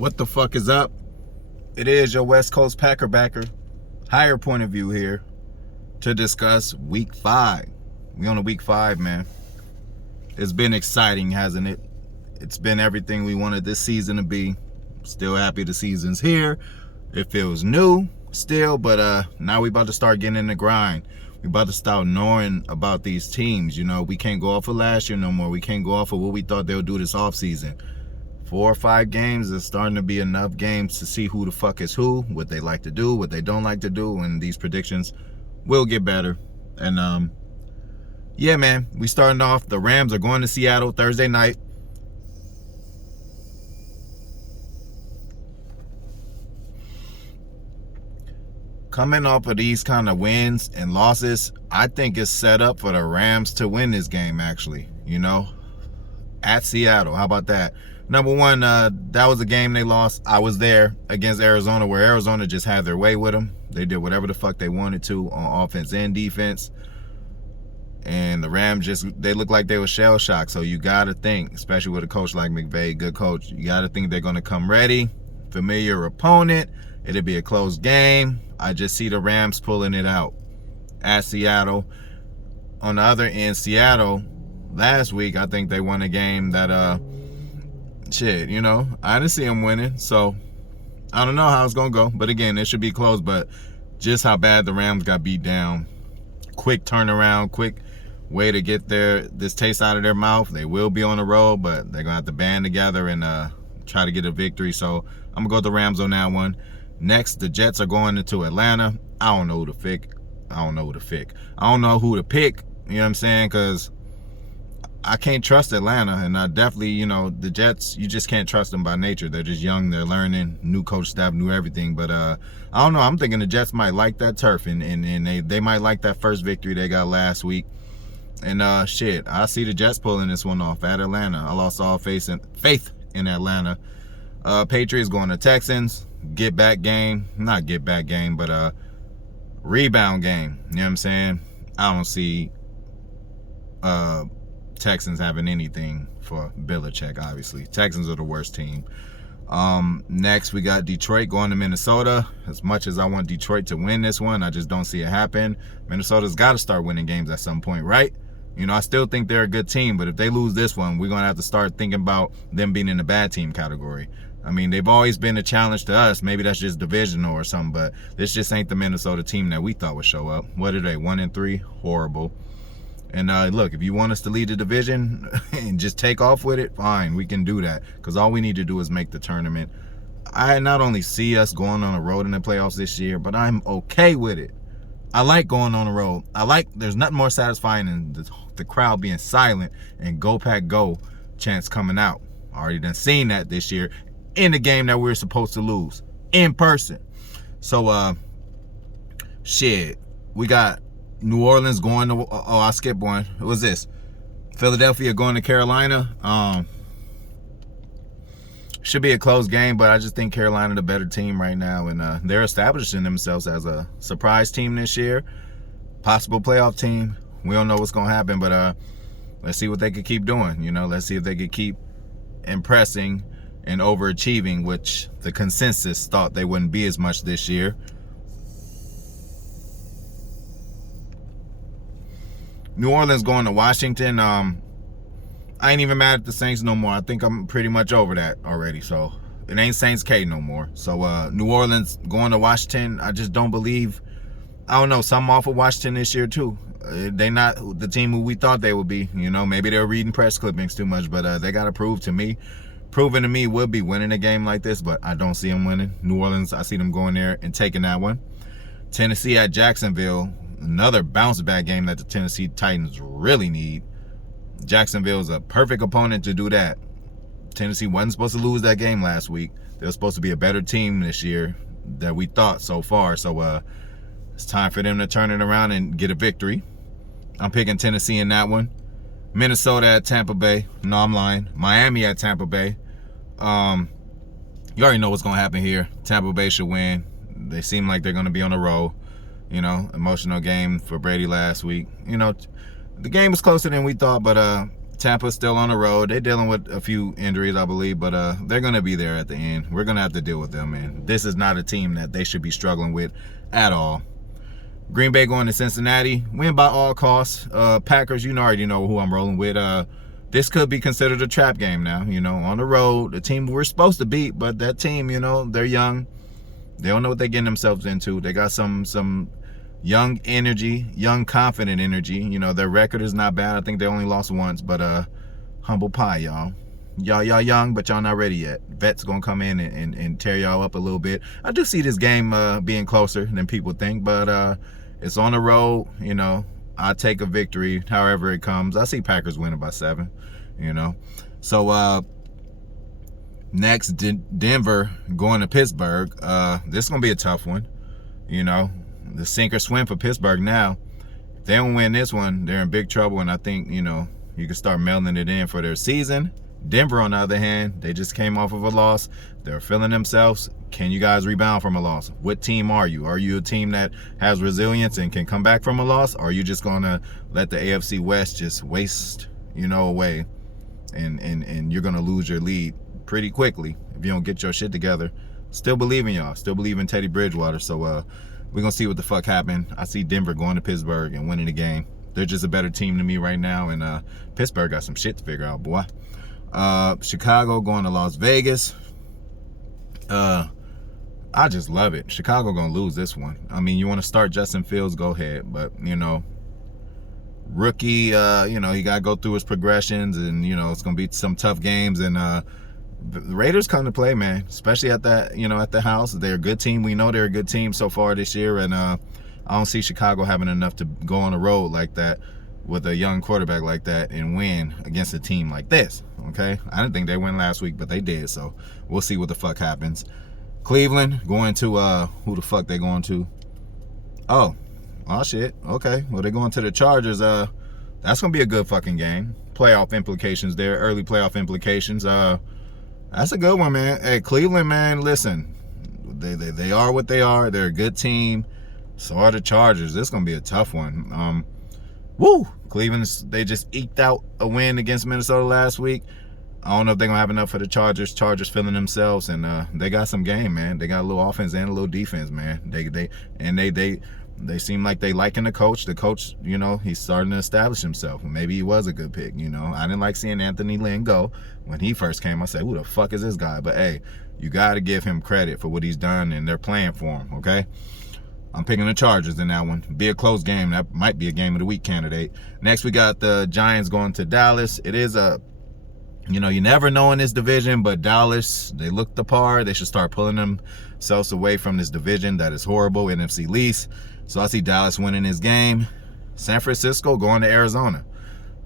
What the fuck is up? It is your West Coast Packer backer, Higher Point of View here to discuss week 5. We on a week 5, man. It's been exciting, hasn't it? It's been everything we wanted this season to be. Still happy the season's here. It feels new still, but now we about to start getting in the grind. We about to start knowing about these teams. You know, we can't go off of last year no more. We can't go off of what we thought they would do this offseason. 4 or 5 games is starting to be enough games to see who the fuck is who, what they like to do, what they don't like to do, and these predictions will get better. And yeah, man, we starting off. The Rams are going to Seattle Thursday night. Coming off of these kind of wins and losses, I think it's set up for the Rams to win this game, actually, you know, at Seattle. How about that? Number one, that was a game they lost. I was there against Arizona, where Arizona just had their way with them. They did whatever the fuck they wanted to on offense and defense. And the Rams they looked like they were shell-shocked. So you got to think, especially with a coach like McVay, good coach, you got to think they're going to come ready. Familiar opponent. It'll be a close game. I just see the Rams pulling it out at Seattle. On the other end, Seattle, last week, I think they won a game that, shit, you know, I didn't see them winning. So I don't know how it's going to go. But again, it should be close. But just how bad the Rams got beat down. Quick turnaround, quick way to get this taste out of their mouth. They will be on the road, but they're going to have to band together and try to get a victory. So I'm going to go with the Rams on that one. Next, the Jets are going into Atlanta. I don't know who to pick. I don't know who to pick. You know what I'm saying? Because I can't trust Atlanta. And I definitely, you know, the Jets, you just can't trust them by nature. They're just young. They're learning. New coach staff, new everything. But I don't know. I'm thinking the Jets might like that turf. And they might like that first victory they got last week. And shit, I see the Jets pulling this one off at Atlanta. I lost all faith in Atlanta. Patriots going to Texans. Get back game. Not get back game, but rebound game. You know what I'm saying? I don't see Texans having anything for Belichick, obviously. Texans are the worst team. Next, we got Detroit going to Minnesota. As much as I want Detroit to win this one, I just don't see it happen. Minnesota's got to start winning games at some point, right? You know, I still think they're a good team, but if they lose this one, we're going to have to start thinking about them being in the bad team category. I mean, they've always been a challenge to us. Maybe that's just divisional or something, but this just ain't the Minnesota team that we thought would show up. What are they, 1-3? Horrible. And look, if you want us to lead the division and just take off with it, fine, we can do that. Because all we need to do is make the tournament. I not only see us going on the road in the playoffs this year, but I'm okay with it. I like going on the road. There's nothing more satisfying than the crowd being silent and go pack go chants coming out. Already done seen that this year in the game that we're supposed to lose in person. So shit, we got New Orleans going to I skipped one. What was this? Philadelphia going to Carolina. Should be a close game, but I just think Carolina the better team right now, and they're establishing themselves as a surprise team this year, possible playoff team. We don't know what's gonna happen, but let's see what they could keep doing. You know, let's see if they could keep impressing and overachieving, which the consensus thought they wouldn't be as much this year. New Orleans going to Washington. I ain't even mad at the Saints no more. I think I'm pretty much over that already. So it ain't Saints K no more. So New Orleans going to Washington. I just don't believe. I don't know. Something off of Washington this year too. They not the team who we thought they would be. You know, maybe they're reading press clippings too much, but they got to prove to me. Proving to me will be winning a game like this, but I don't see them winning. New Orleans, I see them going there and taking that one. Tennessee at Jacksonville, another bounce back game that the Tennessee Titans really need. Jacksonville is a perfect opponent to do that. Tennessee wasn't supposed to lose that game last week. They were supposed to be a better team this year that we thought so far. So it's time for them to turn it around and get a victory. I'm picking Tennessee in that one. Minnesota at Tampa Bay. No, I'm lying. Miami at Tampa Bay. You already know what's going to happen here. Tampa Bay should win. They seem like they're going to be on the roll. You know, emotional game for Brady last week. You know, the game was closer than we thought, but Tampa's still on the road. They're dealing with a few injuries, I believe, but they're going to be there at the end. We're going to have to deal with them, and this is not a team that they should be struggling with at all. Green Bay going to Cincinnati. Win by all costs. Packers, already know who I'm rolling with. This could be considered a trap game now, on the road. The team we're supposed to beat, but that team, they're young. They don't know what they're getting themselves into. They got some young energy, young confident energy. Their record is not bad. I think they only lost once, but humble pie, y'all. Y'all young, but y'all not ready yet. Vets gonna come in and tear y'all up a little bit. I do see this game being closer than people think, but it's on the road. I take a victory however it comes. I see Packers winning by 7. So next, Denver going to Pittsburgh. This is gonna be a tough one. The sink or swim for Pittsburgh now. If they don't win this one, they're in big trouble, and I think you can start mailing it in for their season. Denver, on the other hand, they just came off of a loss. They're feeling themselves. Can you guys rebound from a loss? What team are you? Are you a team that has resilience and can come back from a loss? Or are you just going to let the AFC West just waste, away? And you're going to lose your lead pretty quickly if you don't get your shit together. Still believe in y'all. Still believe in Teddy Bridgewater. So we're going to see what the fuck happened. I see Denver going to Pittsburgh and winning the game. They're just a better team than me right now. And Pittsburgh got some shit to figure out, boy. Chicago going to Las Vegas. I just love it. Chicago gonna lose this one. I mean, you want to start Justin Fields, go ahead, but rookie, he gotta go through his progressions, and it's gonna be some tough games. And the Raiders come to play, man, especially at that at the house. They're a good team. We know they're a good team so far this year, and I don't see Chicago having enough to go on the road like that with a young quarterback like that and win against a team like this. Okay, I didn't think they win last week, but they did, so we'll see what the fuck happens. Cleveland going to who the fuck they going to? Oh shit. Okay, well, they're going to the Chargers. That's gonna be a good fucking game. Playoff implications there, early playoff implications. That's a good one, man. Hey, Cleveland, man, listen, they are what they are. They're a good team. So are the Chargers. This is gonna be a tough one. Cleveland, they just eked out a win against Minnesota last week. I don't know if they're gonna have enough for the Chargers. Chargers feeling themselves, and they got some game, man. They got a little offense and a little defense, man. They seem like they liking the coach. The coach, he's starting to establish himself. Maybe he was a good pick. I didn't like seeing Anthony Lynn go when he first came. I said, who the fuck is this guy? But hey, you got to give him credit for what he's done, and they're playing for him. Okay. I'm picking the Chargers in that one. Be a close game. That might be a game of the week candidate. Next, we got the Giants going to Dallas. It is a, you never know in this division, but Dallas, they look the part. They should start pulling themselves away from this division that is horrible, NFC least. So I see Dallas winning this game. San Francisco going to Arizona.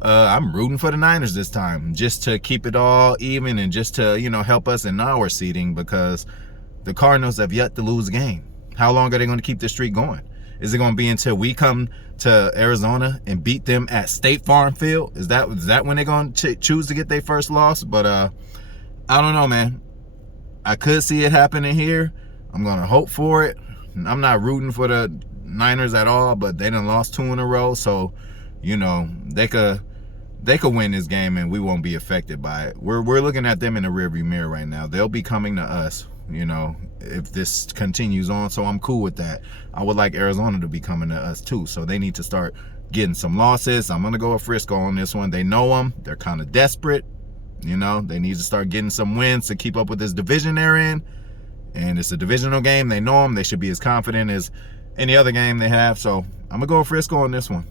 I'm rooting for the Niners this time, just to keep it all even and just to, help us in our seeding, because the Cardinals have yet to lose a game. How long are they going to keep this streak going? Is it going to be until we come to Arizona and beat them at State Farm Field? Is that when they're going to choose to get their first loss? But I don't know, man. I could see it happening here. I'm going to hope for it. I'm not rooting for the Niners at all, but they done lost 2 in a row, so they could win this game and we won't be affected by it. We're looking at them in the rearview mirror right now. They'll be coming to us, if this continues on, so I'm cool with that. I would like Arizona to be coming to us too, so they need to start getting some losses. I'm gonna go with Frisco on this one. They know them. They're kind of desperate. They need to start getting some wins to keep up with this division they're in, and it's a divisional game. They know them. They should be as confident as any other game they have, so I'm gonna go with Frisco on this one.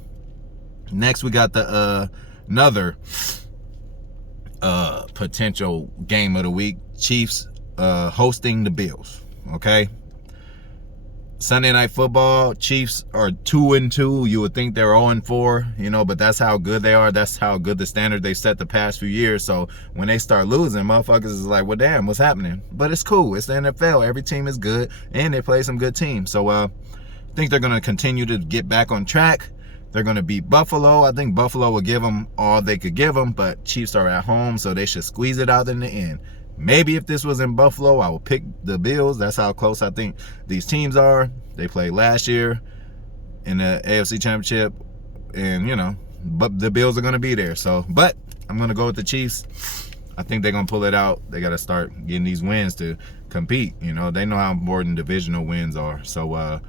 Next, we got the another potential game of the week. Chiefs hosting the Bills. Okay, Sunday Night Football. Chiefs are 2-2. You would think they're 0-4, but that's how good they are. That's how good the standard they set the past few years. So when they start losing, motherfuckers is like, well, damn, what's happening? But it's cool. It's the NFL. Every team is good, and they play some good teams. So I think they're going to continue to get back on track. They're going to beat Buffalo. I think Buffalo will give them all they could give them, but Chiefs are at home, so they should squeeze it out in the end. Maybe if this was in Buffalo, I would pick the Bills. That's how close I think these teams are. They played last year in the AFC Championship, and but the Bills are going to be there. So, but I'm gonna go with the Chiefs. I think they're gonna pull it out. They gotta start getting these wins to compete. You know, they know how important divisional wins are. So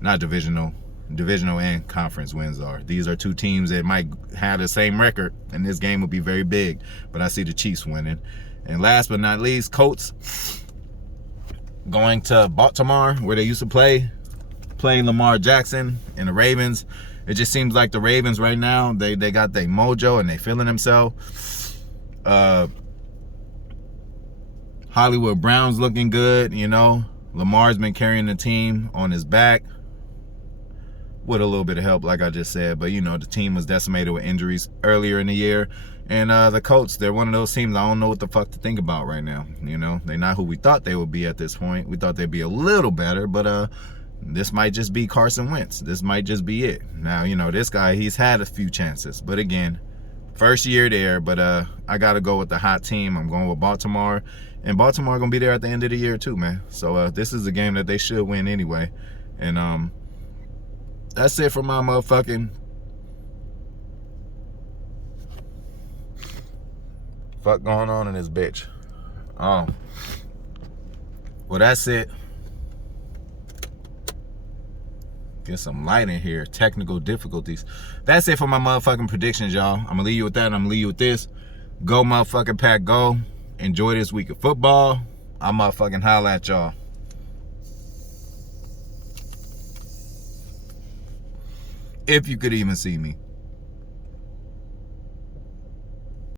not divisional and conference wins are. These are two teams that might have the same record, and this game will be very big. But I see the Chiefs winning. And last but not least, Colts going to Baltimore, where they used to play, playing Lamar Jackson and the Ravens. It just seems like the Ravens right now, they got their mojo and they feeling themselves. Hollywood Brown's looking good, you know. Lamar's been carrying the team on his back with a little bit of help, like I just said. But, you know, the team was decimated with injuries earlier in the year. And the Colts, they're one of those teams I don't know what the fuck to think about right now. You know, they're not who we thought they would be at this point. We thought they'd be a little better, but this might just be Carson Wentz. This might just be it. Now, you know, this guy, he's had a few chances. But again, first year there, but I got to go with the hot team. I'm going with Baltimore. And Baltimore going to be there at the end of the year too, man. So this is a game that they should win anyway. And that's it for my motherfucking fuck going on in this bitch. Well, that's it. Get some light in here. Technical difficulties. That's it for my motherfucking predictions, y'all. I'm gonna leave you with that. I'm gonna leave you with this. Go motherfucking Pack, go. Enjoy this week of football. I'll motherfucking holla at y'all. If you could even see me.